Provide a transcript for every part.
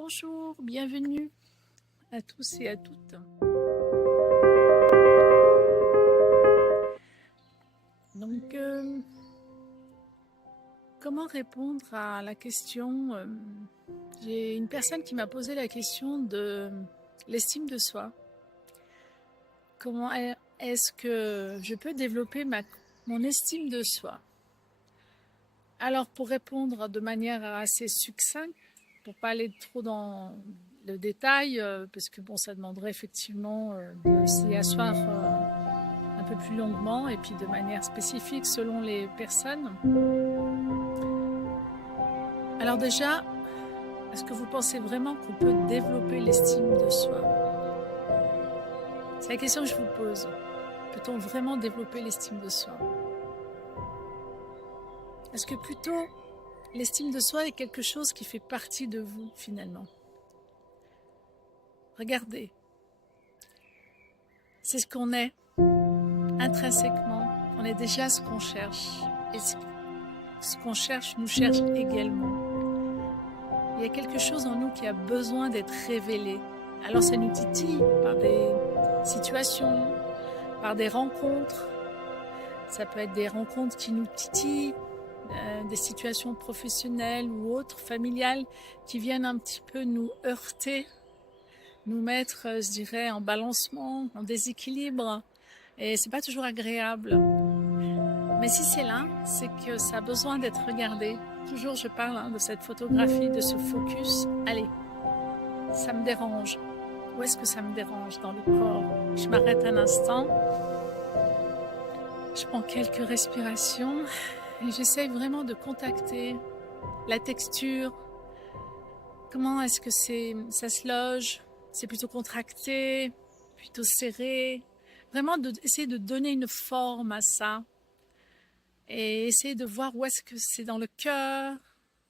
Bonjour, bienvenue à tous et à toutes. Donc, comment répondre à la question j'ai une personne qui m'a posé la question de l'estime de soi. Comment est-ce que je peux développer mon estime de soi? Alors, pour répondre de manière assez succincte, pour pas aller trop dans le détail, parce que bon, ça demanderait effectivement de s'y asseoir un peu plus longuement et puis de manière spécifique selon les personnes. Alors déjà, est-ce que vous pensez vraiment qu'on peut développer l'estime de soi? C'est la question que je vous pose. Peut-on vraiment développer l'estime de soi? Est-ce que plutôt l'estime de soi est quelque chose qui fait partie de vous finalement? Regardez, c'est ce qu'on est intrinsèquement, on est déjà ce qu'on cherche et ce qu'on cherche nous cherche également. Il y a quelque chose en nous qui a besoin d'être révélé. Alors ça nous titille par des situations, par des rencontres. Ça peut être des rencontres qui nous titillent, des situations professionnelles ou autres, familiales, qui viennent un petit peu nous heurter, nous mettre, je dirais, en balancement, en déséquilibre. Et c'est pas toujours agréable. Mais si c'est là, c'est que ça a besoin d'être regardé. Toujours je parle de cette photographie, de ce focus. Allez, ça me dérange. Où est-ce que ça me dérange dans le corps? Je m'arrête un instant. Je prends quelques respirations et j'essaye vraiment de contacter la texture. Comment est-ce que ça se loge? C'est plutôt contracté, plutôt serré. Vraiment essayer de donner une forme à ça. Et essayer de voir où est-ce que c'est dans le cœur,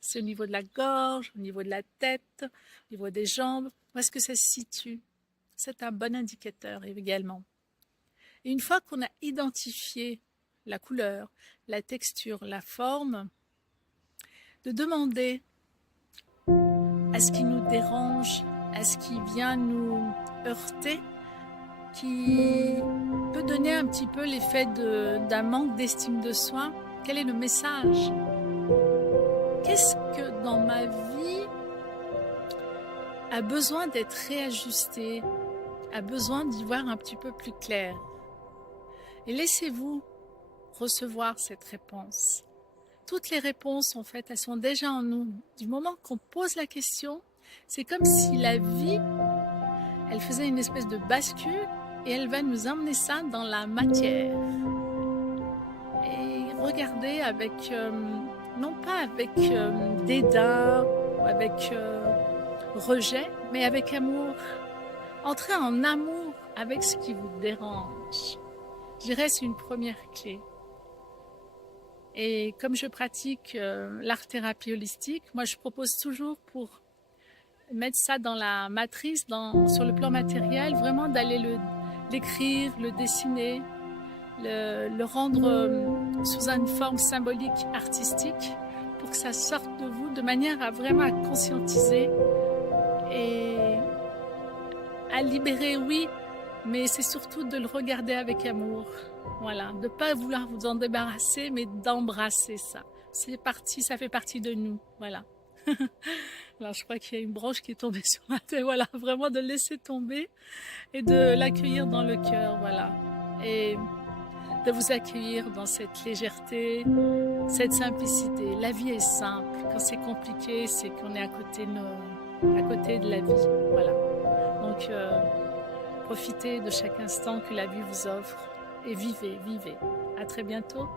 c'est au niveau de la gorge, au niveau de la tête, au niveau des jambes, où est-ce que ça se situe. C'est un bon indicateur également. Et une fois qu'on a identifié la couleur, la texture, la forme, de demander à ce qui nous dérange, à ce qui vient nous heurter, qui peut donner un petit peu l'effet d'un manque d'estime de soi. Quel est le message? Qu'est-ce que dans ma vie a besoin d'être réajusté, a besoin d'y voir un petit peu plus clair? Et laissez-vous recevoir cette réponse. Toutes les réponses, en fait, elles sont déjà en nous. Du moment qu'on pose la question, c'est comme si la vie, elle faisait une espèce de bascule et elle va nous emmener ça dans la matière. Et regardez avec, non pas avec dédain ou avec rejet, mais avec amour. Entrez en amour avec ce qui vous dérange. Je dirais c'est une première clé. Et comme je pratique l'art-thérapie holistique, moi je propose toujours pour mettre ça dans la matrice, sur le plan matériel, vraiment d'aller l'écrire, le dessiner, le rendre sous une forme symbolique, artistique, pour que ça sorte de vous de manière à vraiment à conscientiser et à libérer, oui, mais c'est surtout de le regarder avec amour. Voilà, de ne pas vouloir vous en débarrasser, mais d'embrasser ça. C'est parti, ça fait partie de nous, voilà. Alors je crois qu'il y a une branche qui est tombée sur ma tête, voilà, vraiment de laisser tomber et de l'accueillir dans le cœur, voilà. Et de vous accueillir dans cette légèreté, cette simplicité. La vie est simple. Quand c'est compliqué, c'est qu'on est à côté de la vie, voilà. Donc profitez de chaque instant que la vie vous offre et vivez. À très bientôt.